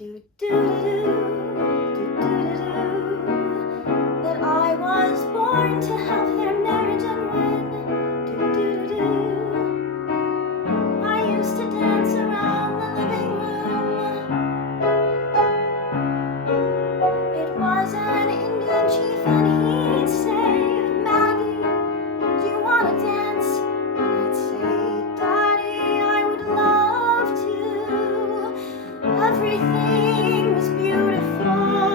Do do do do do do do. That I was born to have their marriage and win. Do do do do. I used to dance around the living room. It was an Indian chief, and he'd say, "Maggie, do you wanna dance?" And I'd say, "Daddy, I would love to." Everything was beautiful.